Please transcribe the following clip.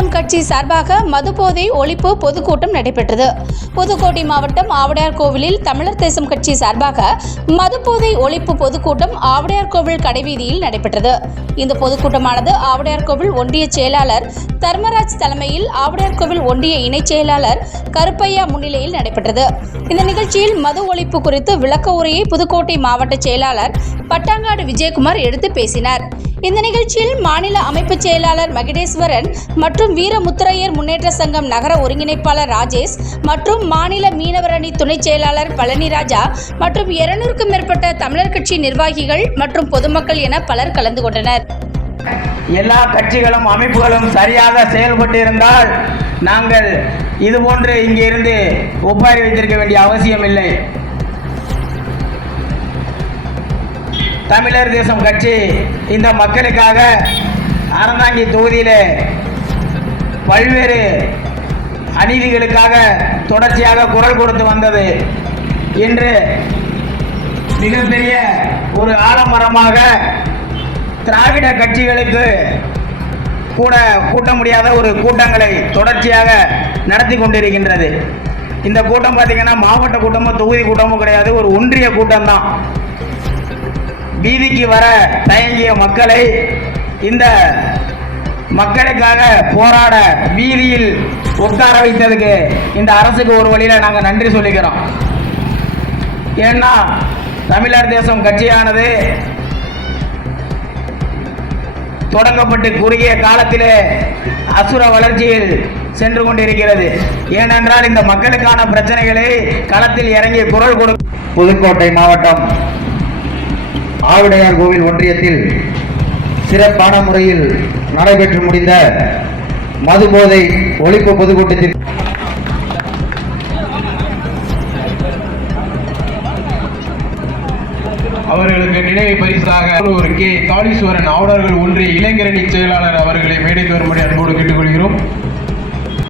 தேசம் கட்சி சார்பாக மதுபோதை ஒழிப்பு பொதுக்கூட்டம் நடைபெற்றது. புதுக்கோட்டை மாவட்டம் ஆவுடையார்கோவிலில் தமிழர் தேசம் கட்சி சார்பாக மதுபோதை ஒழிப்பு பொதுக்கூட்டம் ஆவுடையார்கோவில் கடைவீதியில் நடைபெற்றது. இந்த பொதுக்கூட்டமானது ஆவுடையார்கோவில் ஒன்றிய செயலாளர் தர்மராஜ் தலைமையில் ஆவுடையார்கோவில் ஒன்றிய இணைச் செயலாளர் கருப்பையா முன்னிலையில் நடைபெற்றது. இந்த நிகழ்ச்சியில் மது ஒழிப்பு குறித்து விளக்க உரையை புதுக்கோட்டை மாவட்ட செயலாளர் பட்டாங்காடு விஜயகுமார் எடுத்து பேசினார். இந்த நிகழ்ச்சியில் மாநில அமைப்பு செயலாளர் மகிடேஸ்வரன் மற்றும் வீரமுத்துரையர் முன்னேற்ற சங்கம் நகர ஒருங்கிணைப்பாளர் ராஜேஷ் மற்றும் மாநில மீனவர் அணி துணை செயலாளர் பழனிராஜா மற்றும் 200க்கும் மேற்பட்ட தமிழர் கட்சி நிர்வாகிகள் மற்றும் பொதுமக்கள் என பலர் கலந்து கொண்டனர். எல்லா கட்சிகளும் அமைப்புகளும் சரியாக செயல்பட்டு இருந்தால் நாங்கள் இதுபோன்று இங்கிருந்து ஒப்பாரி வைத்திருக்க வேண்டிய அவசியம் இல்லை. தமிழர் தேசம் கட்சி இந்த மக்களுக்காக அறந்தாங்கி தொகுதியில் பல்வேறு அநீதிகளுக்காக தொடர்ச்சியாக குரல் கொடுத்து வந்தது. இன்று மிகப்பெரிய ஒரு ஆலமரமாக திராவிட கட்சிகளுக்கு கூட கூட்ட முடியாத ஒரு கூட்டங்களை தொடர்ச்சியாக நடத்தி கொண்டிருக்கின்றது. இந்த கூட்டம் பார்த்தீங்கன்னா மாவட்ட கூட்டமோ தொகுதி கூட்டமும் கிடையாது, ஒரு ஒன்றிய கூட்டம்தான். வீதிக்கு வர தயங்கிய மக்களை இந்த மக்களுக்காக போராட வீதியில் உட்கார வைத்ததுக்கு இந்த அரசுக்கு ஒரு வழியில நாங்கள் நன்றி சொல்லிக்கிறோம். ஏன்னா தமிழர் தேசம் கட்சியானது தொடங்கப்பட்டு குறுகிய காலத்திலே அசுர வளர்ச்சியில் சென்று கொண்டிருக்கிறது. ஏனென்றால் இந்த மக்களுக்கான பிரச்சனைகளை களத்தில் இறங்கி குரல் கொடு. புதுக்கோட்டை மாவட்டம் ஆவுடையார்கோவில் ஒன்றியத்தில் சிறப்பான முறையில் நடைபெற்று முடிந்த மதுபோதை ஒழிப்பு பொதுக்கூட்டத்தில் அவர்களுக்கு நினைவு பரிசாக ஒரு காளீஸ்வரன் ஆவுடையார்கள் ஒன்றிய இளைஞரணி செயலாளர் அவர்களை மேடைக்கு வரும்படி அன்போடு கேட்டுக்கொள்கிறோம்.